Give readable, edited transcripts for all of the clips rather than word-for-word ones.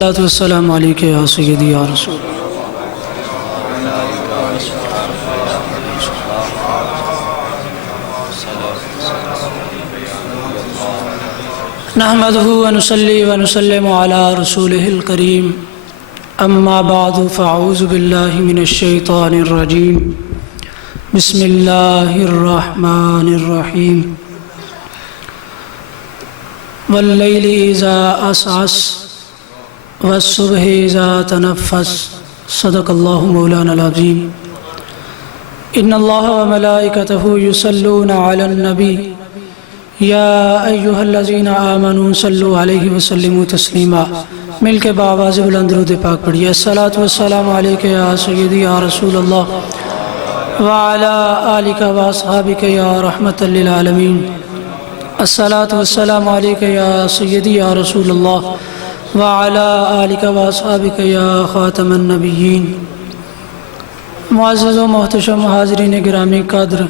والسلام علیکہ یا سیدی یا رسول نحمدہ ونصلی ونسلم علی رسولہ الکریم اما بعد فاعوذ باللہ من الشیطان الرجیم بسم اللہ الرحمن الرحیم واللیل اذا عسعس والصبح اذا تنفس صدق اللہ مولانا العظیم ان اللہ وملائکتہ یصلون علی النبی یا ایہا الذین آمنوا صلوا علیہ وسلموا تسلیما۔ مل کے بآواز بلند درود پاک پڑھیے۔ الصلاۃ والسلام علیک یا سیدی یا رسول اللہ وعلی آلک واصحابک یا رحمۃ للعالمین۔ الصلاۃ والسلام علیک یا سیدی یا رسول اللہ وعلی آلک واصحابک یا خاتم النبیین۔ معزز و محتشم حاضرین گرامی قدر،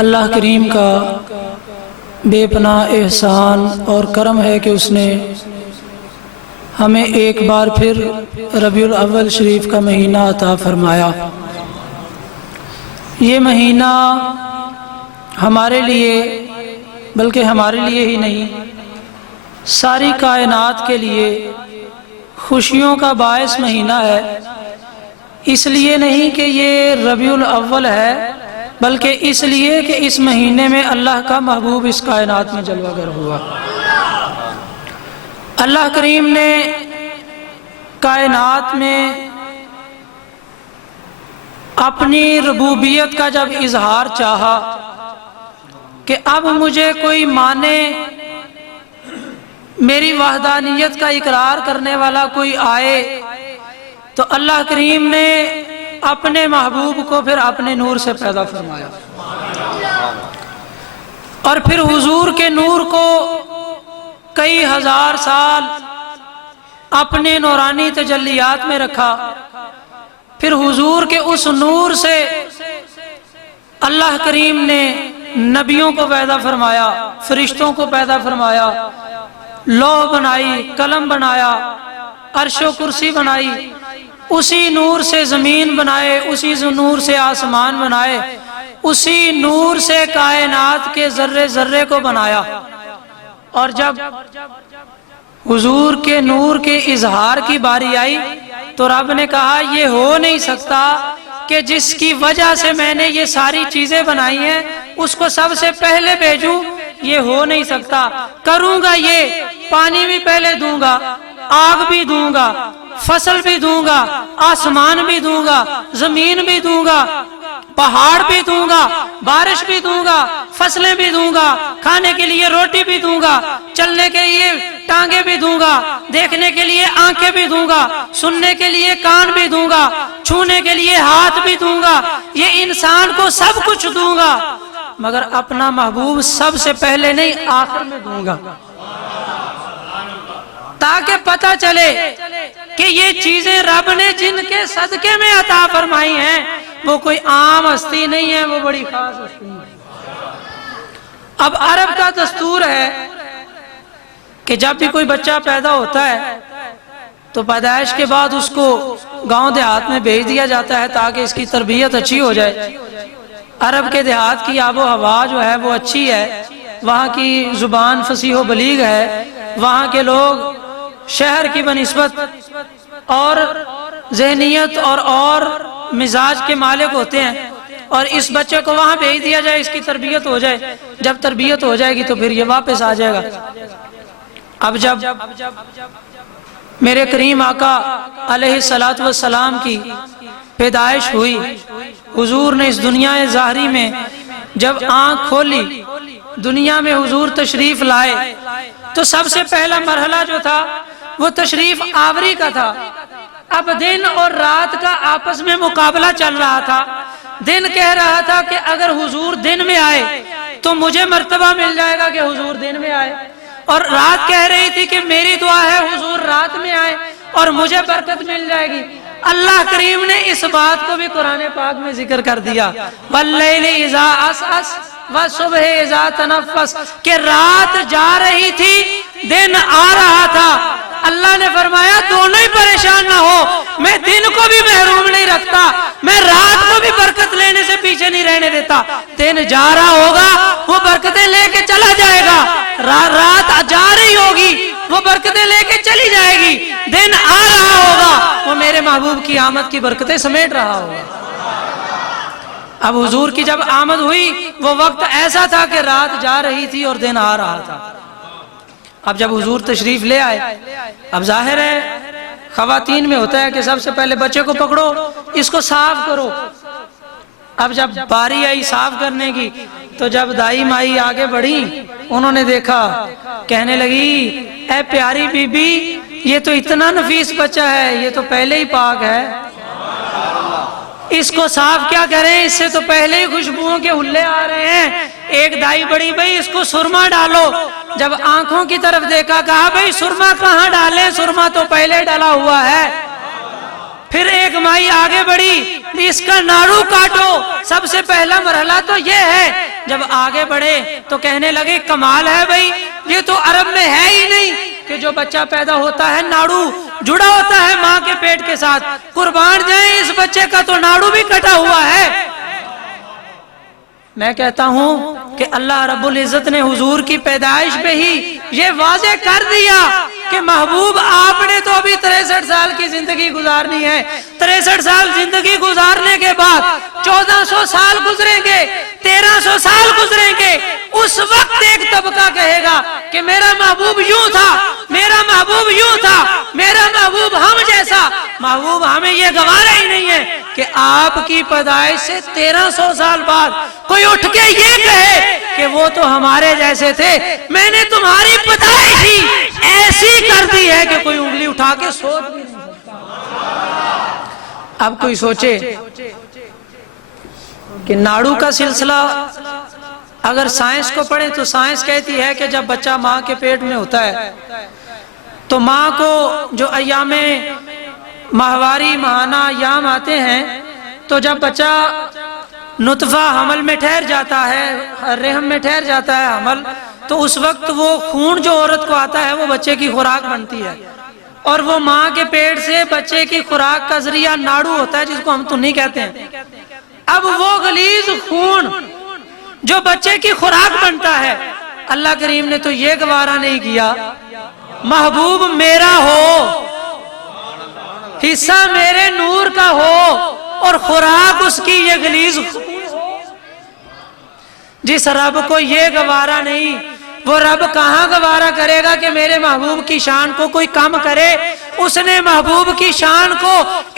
اللہ کریم کا بے پناہ احسان اور کرم ہے کہ اس نے ہمیں ایک بار پھر ربیع الاول شریف کا مہینہ عطا فرمایا۔ یہ مہینہ ہمارے لیے، بلکہ ہمارے لیے ہی نہیں، ساری کائنات کے لیے خوشیوں کا باعث مہینہ ہے۔ اس لیے نہیں کہ یہ ربیع الاول ہے، بلکہ اس لیے کہ اس مہینے میں اللہ کا محبوب اس کائنات میں جلوہ گر ہوا۔ اللہ کریم نے کائنات میں اپنی ربوبیت کا جب اظہار چاہا کہ اب مجھے کوئی مانے، میری وحدانیت کا اقرار کرنے والا کوئی آئے، تو اللہ کریم نے اپنے محبوب کو پھر اپنے نور سے پیدا فرمایا، اور پھر حضور کے نور کو کئی ہزار سال اپنے نورانی تجلیات میں رکھا۔ پھر حضور کے اس نور سے اللہ کریم نے نبیوں کو پیدا فرمایا، فرشتوں کو پیدا فرمایا، لوح بنائی، قلم بنایا، عرش و کرسی بنائی، اسی نور سے زمین بنائے، اسی نور سے آسمان بنائے، اسی نور سے کائنات کے ذرے ذرے کو بنایا۔ اور جب حضور کے نور کے اظہار کی باری آئی تو رب نے کہا یہ ہو نہیں سکتا کہ جس کی وجہ سے میں نے یہ ساری چیزیں بنائی ہیں اس کو سب سے پہلے بھیجوں، یہ ہو نہیں سکتا۔ کروں گا یہ، پانی بھی پہلے دوں گا، آگ بھی دوں گا، فصل بھی دوں گا، آسمان بھی دوں گا، زمین بھی دوں گا، پہاڑ بھی دوں گا، بارش بھی دوں گا، فصلیں بھی دوں گا، کھانے کے لیے روٹی بھی دوں گا، چلنے کے لیے ٹانگیں بھی دوں گا، دیکھنے کے لیے آنکھیں بھی دوں گا، سننے کے لیے کان بھی دوں گا، چھونے کے لیے ہاتھ بھی دوں گا، یہ انسان کو سب کچھ دوں گا، مگر اپنا محبوب سب سے پہلے نہیں، آخر میں دوں گا، تاکہ پتہ چلے کہ یہ چیزیں رب نے جن کے صدقے میں عطا فرمائی ہیں وہ کوئی عام ہستی نہیں ہے، وہ بڑی خاص ہستی ہے۔ اب عرب کا دستور ہے کہ جب بھی کوئی بچہ پیدا ہوتا ہے تو پیدائش کے بعد اس کو گاؤں دیہات میں بھیج دیا جاتا ہے تاکہ اس کی تربیت اچھی ہو جائے۔ عرب کے دیہات کی آب و ہوا جو ہے وہ اچھی ہے، وہاں کی زبان فصیح و بلیغ ہے، وہاں کے لوگ شہر کی بنسبت اور ذہنیت اور مزاج کے مالک ہوتے ہیں، اور اس بچے کو وہاں بھیج دیا جائے، اس کی تربیت ہو جائے، جب تربیت ہو جائے گی تو پھر یہ واپس آ جائے گا۔ اب جب میرے کریم آقا علیہ الصلوۃ والسلام کی پیدائش ہوئی، حضور نے اس دنیا ظاہری میں جب آنکھ کھولی، دنیا میں حضور تشریف لائے، تو سب سے پہلا مرحلہ جو تھا وہ تشریف آوری کا تھا۔ اب دن اور رات کا آپس میں مقابلہ چل رہا تھا۔ دن کہہ رہا تھا کہ اگر حضور دن میں آئے تو مجھے مرتبہ مل جائے گا کہ حضور دن میں آئے، اور رات کہہ رہی تھی کہ میری دعا ہے حضور رات میں آئے اور مجھے برکت مل جائے گی۔ اللہ کریم نے اس بات کو بھی قرآن پاک میں ذکر کر دیا، وَاللَّيْلِ إِذَا عَسْعَسَ وَالصُّبْحِ إِذَا تَنَفَّسَ، کہ رات جا رہی تھی، دن آ رہا تھا۔ اللہ نے فرمایا دونوں ہی پریشان نہ ہو، میں دن کو بھی محروم نہیں رکھتا، میں رات کو بھی برکت لینے سے پیچھے نہیں رہنے دیتا۔ دن جا رہا ہوگا وہ برکتیں لے کے چلا جائے گا، رات جا رہی ہوگی وہ برکتیں لے کے چلی جائے گی، دن آ رہا ہوگا وہ میرے محبوب کی آمد کی برکتیں سمیٹ رہا ہوگا۔ اب حضور کی جب آمد ہوئی وہ وقت ایسا تھا کہ رات جا رہی تھی اور دن آ رہا تھا۔ اب جب حضور تشریف لے آئے، اب ظاہر ہے خواتین میں ہوتا ہے کہ سب سے پہلے بچے کو پکڑو، اس کو صاف کرو۔ اب جب باری آئی صاف کرنے کی تو جب دائی مائی آگے بڑھی، انہوں نے دیکھا، کہنے لگی اے پیاری بی بی یہ تو اتنا نفیس بچہ ہے، یہ تو پہلے ہی پاک ہے، اس کو صاف کیا کریں، اس سے تو پہلے ہی خوشبوؤں کے حلے آ رہے ہیں۔ ایک دائی بڑی بھائی اس کو سرما ڈالو، جب آنکھوں کی طرف دیکھا کہا بھائی سرما کہاں ڈالیں، سرما تو پہلے ڈالا ہوا ہے۔ پھر ایک مائی آگے بڑھی، اس کا ناڑو کاٹو، سب سے پہلا مرحلہ تو یہ ہے۔ جب آگے بڑھے تو کہنے لگے کمال ہے بھائی، یہ تو عرب میں ہے ہی نہیں کہ جو بچہ پیدا ہوتا ہے ناڑو جڑا ہوتا ہے ماں کے پیٹ کے ساتھ، قربان جائیں اس بچے کا تو ناڑو بھی کٹا ہوا ہے۔ میں کہتا ہوں کہ اللہ رب العزت نے حضور کی پیدائش پہ ہی یہ واضح کر دیا کہ محبوب آپ نے تو ابھی 63 سال کی زندگی گزارنی ہے، 63 سال زندگی گزارنے کے بعد 1400 سال گزریں گے، 1300 سال گزریں گے، اس وقت ایک طبقہ کہے گا کہ میرا محبوب یوں تھا، میرا محبوب یوں تھا، میرا محبوب ہم جیسا۔ محبوب ہمیں یہ گوارا ہی نہیں ہے کہ آپ کی پیدائش سے 1300 سال بعد کوئی اٹھ کے یہ کہے کہ وہ تو ہمارے جیسے تھے، میں نے تمہاری پیدائش ہی ایسی کر دی ہے کہ کوئی انگلی اٹھا کے سوچ بھی نہیں سکتا۔ اب کوئی سوچے کہ ناڑو کا سلسلہ اگر سائنس کو پڑھیں تو سائنس کہتی ہے کہ جب بچہ ماں کے پیٹ میں ہوتا ہے تو ماں کو جو ایام ماہواری ماہانہ ایام آتے ہیں تو جب بچہ نطفہ حمل میں ٹھہر جاتا ہے، رحم میں ٹھہر جاتا ہے حمل، تو اس وقت وہ خون جو عورت کو آتا ہے وہ بچے کی خوراک بنتی ہے، اور وہ ماں کے پیٹ سے بچے کی خوراک کا ذریعہ ناڑو ہوتا ہے جس کو ہم تنی کہتے ہیں۔ اب وہ غلیظ خون جو بچے کی خوراک بنتا ہے، اللہ کریم نے تو یہ گوارا نہیں کیا محبوب میرا ہو، حصہ میرے نور کا ہو، اور خوراک اس کی یہ غلیظ خون ہو۔ جس رب کو یہ گوارا نہیں، وہ رب کہاں گوارا کرے گا کہ میرے محبوب کی شان کو کوئی کم کرے۔ اس نے محبوب کی شان کو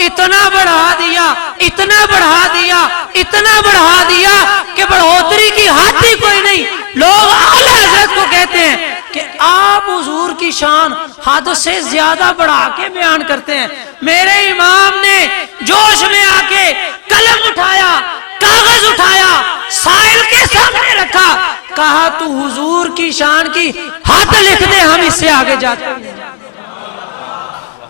اتنا بڑھا دیا، اتنا بڑھا دیا، اتنا بڑھا دیا کہ بڑھوتری کی حد ہی کوئی نہیں۔ لوگ اعلیٰ حضرت کو کہتے ہیں کہ آپ حضور کی شان حد سے زیادہ بڑھا کے بیان کرتے ہیں۔ میرے امام نے جوش میں آ کے قلم اٹھایا، کاغذ اٹھایا، سائل کے سامنے رکھا، کہا تو حضور کی شان کی حد لکھ دے، ہم اس سے آگے جاتے ہیں۔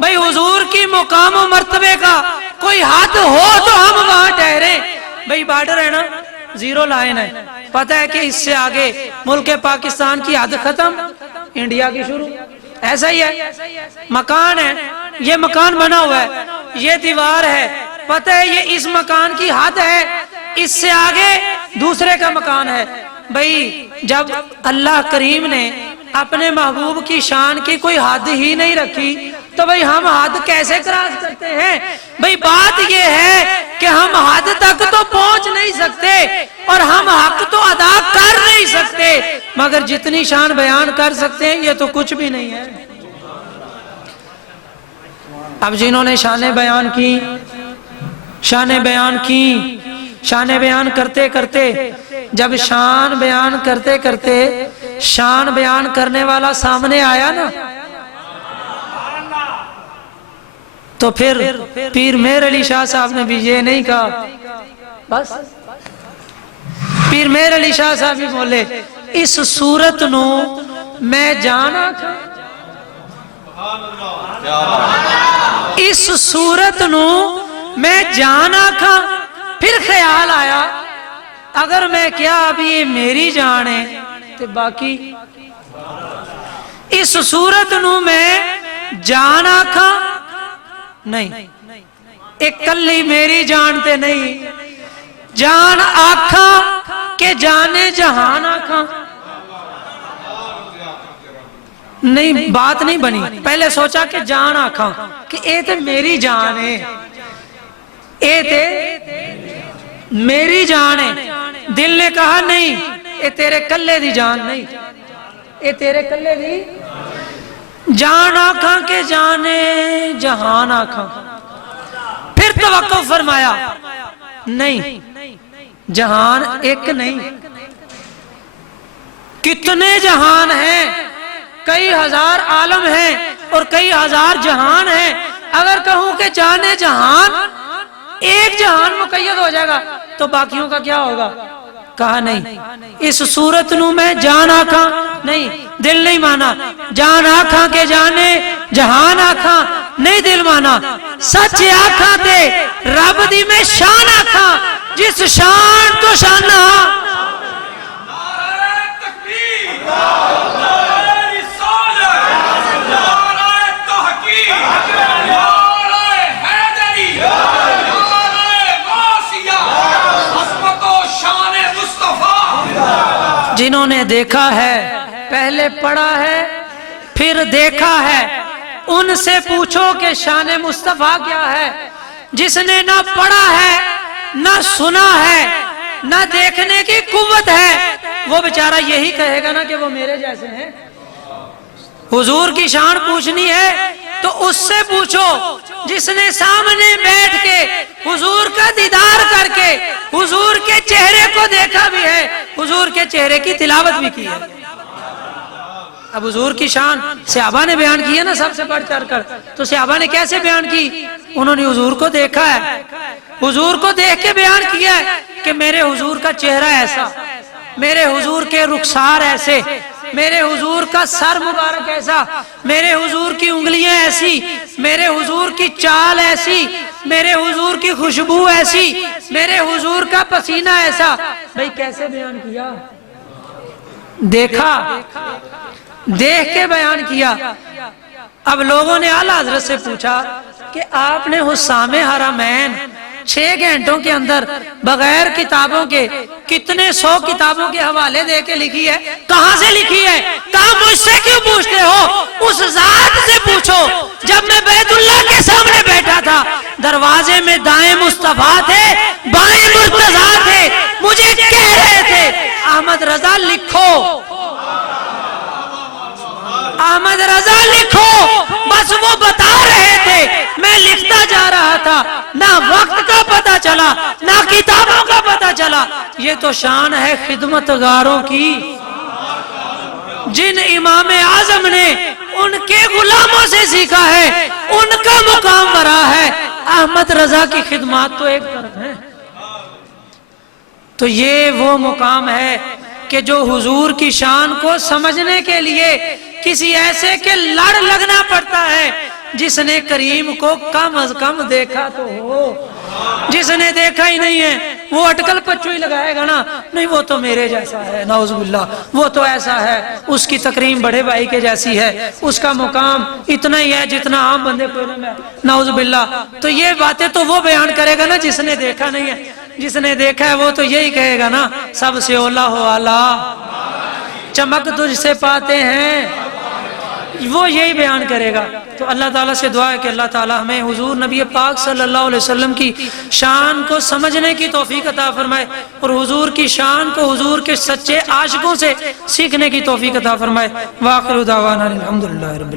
بھئی حضور کی مقام و مرتبے کا کوئی حد ہو تو ہم وہاں ٹھہریں۔ بھئی بارڈر ہے نا، زیرو لائن ہے، پتہ ہے کہ اس سے آگے ملک پاکستان کی حد ختم، انڈیا کی شروع، ایسا ہی ہے۔ مکان ہے، یہ مکان بنا ہوا ہے، یہ دیوار ہے، پتہ ہے یہ اس مکان کی حد ہے، اس سے آگے دوسرے کا مکان ہے۔ بھئی جب اللہ کریم نے اپنے محبوب کی شان کی کوئی حد ہی نہیں رکھی تو بھئی ہم حد کیسے کراس کرتے ہیں؟ بھئی بات یہ ہے کہ ہم حد تک تو پہنچ نہیں سکتے اور ہم حق تو ادا کر نہیں سکتے، مگر جتنی شان بیان کر سکتے ہیں یہ تو کچھ بھی نہیں ہے۔ اب جنہوں نے شانیں بیان کی، شانیں بیان کی، شانیں بیان کرتے کرتے، جب شان بیان کرتے کرتے شان بیان کرنے والا سامنے آیا نا، تو پھر پیر مہر علی شاہ صاحب نے بھی یہ نہیں کہا، بس پیر مہر علی شاہ صاحب بھی بولے اس صورت نو میں جانا تھا، اس صورت نو میں جانا تھا، پھر خیال آیا اگر میں کیا اب یہ میری جان ہے تو باقی اس صورت نو میں جان آکھاں نہیں، ایک کلی میری جانتے نہیں، جان آکھاں کہ جانے جہان آکھاں نہیں، بات نہیں بنی۔ پہلے سوچا کہ جان آکھاں کہ اے تے میری جان ہے، اے تے میری جان ہے۔ دل نے کہا نہیں، اے تیرے کلے دی جان نہیں، اے تیرے کلے دی جان آکھاں کہ جانے جہان آکھاں۔ پھر توقف فرمایا نہیں، جہان ایک نہیں، کتنے جہان ہیں، کئی ہزار عالم ہیں اور کئی ہزار جہان ہیں۔ اگر کہوں کہ جانے جہان ایک جہان مقید ہو جائے گا تو باقیوں کا کیا ہوگا؟ کہا نہیں، اس صورت نو میں جان آکھاں نہیں، دل نہیں مانا، جان آکھاں کہ جانے جہان آکھاں نہیں، دل مانا، سچ آکھاں تے رب دی میں شان آکھاں، جس شان تو شان نہ جنہوں نے دیکھا ہے، پہلے پڑھا ہے پھر دیکھا ہے، ان سے پوچھو کہ شان مصطفیٰ کیا ہے۔ جس نے نہ پڑھا ہے، نہ سنا ہے، نہ دیکھنے کی قوت ہے، وہ بیچارہ یہی کہے گا نا کہ وہ میرے جیسے ہیں۔ حضور کی شان پوچھنی ہے تو اس سے پوچھو جس نے سامنے بیٹھ کے حضور کا دیدار کر کے حضور کے چہرے کو دیکھا بھی ہے، حضور کے چہرے کی تلاوت بھی کی ہے۔ اب حضور کی شان صحابہ نے بیان کی ہے نا سب سے بڑھ چڑھ کر، تو صحابہ نے کیسے بیان کی؟ انہوں نے حضور کو دیکھا ہے، حضور کو دیکھ کے بیان کیا ہے کہ میرے حضور کا چہرہ ایسا، میرے حضور کے رخسار ایسے، میرے حضور کا سر مبارک ایسا، میرے حضور کی انگلیاں ایسی، میرے حضور کی چال ایسی، میرے حضور کی خوشبو ایسی، میرے حضور کا پسینہ ایسا۔ بھئی کیسے بیان کیا؟ دیکھا، دیکھ کے بیان کیا۔ اب لوگوں نے اعلیٰ حضرت سے پوچھا کہ آپ نے حسام حرمین 6 گھنٹوں کے اندر بغیر کتابوں کے کتنے 100 کتابوں کے حوالے دے کے لکھی ہے، کہاں سے لکھی ہے؟ کہا مجھ سے کیوں پوچھتے ہو؟ اس ذات سے پوچھو۔ جب میں بیت اللہ کے سامنے بیٹھا تھا، دروازے میں دائیں مصطفیٰ تھے، بائیں مرتضیٰ تھے، مجھے کہہ رہے تھے احمد رضا لکھو، احمد رضا لکھو، بس وہ بتا رہے تھے، میں لکھتا جا رہا تھا، نہ وقت کا پتہ چلا نہ کتابوں کا پتہ چلا۔ یہ تو شان ہے خدمتگاروں کی، جن امام اعظم نے ان کے غلاموں سے سیکھا ہے، ان کا مقام بڑا ہے۔ احمد رضا کی خدمات تو ایک طرف ہے، تو یہ وہ مقام ہے کہ جو حضور کی شان کو سمجھنے کے لیے کسی ایسے کے لڑ لگنا پڑتا ہے جس نے کریم کو کم از کم دیکھا تو ہو۔ جس نے دیکھا ہی نہیں ہے وہ اٹکل پچو ہی لگائے گا نا، نہیں وہ تو میرے جیسا ہے، نعوذ باللہ، وہ تو ایسا ہے، اس کی تکریم بڑے بھائی کے جیسی ہے، اس کا مقام اتنا ہی ہے جتنا عام بندے کو ہے، نعوذ باللہ۔ تو یہ باتیں تو وہ بیان کرے گا نا جس نے دیکھا نہیں ہے، جس نے دیکھا ہے وہ تو یہی کہے گا نا سب سے اولا ہو اعلیٰ، چمک تجھ سے پاتے ہیں، وہ یہی بیان کرے گا۔ تو اللہ تعالیٰ سے دعا ہے کہ اللہ تعالیٰ ہمیں حضور نبی پاک صلی اللہ علیہ وسلم کی شان کو سمجھنے کی توفیق عطا فرمائے، اور حضور کی شان کو حضور کے سچے عاشقوں سے سیکھنے کی توفیق عطا فرمائے۔ وآخر دعوانا الحمدللہ رب العالمین۔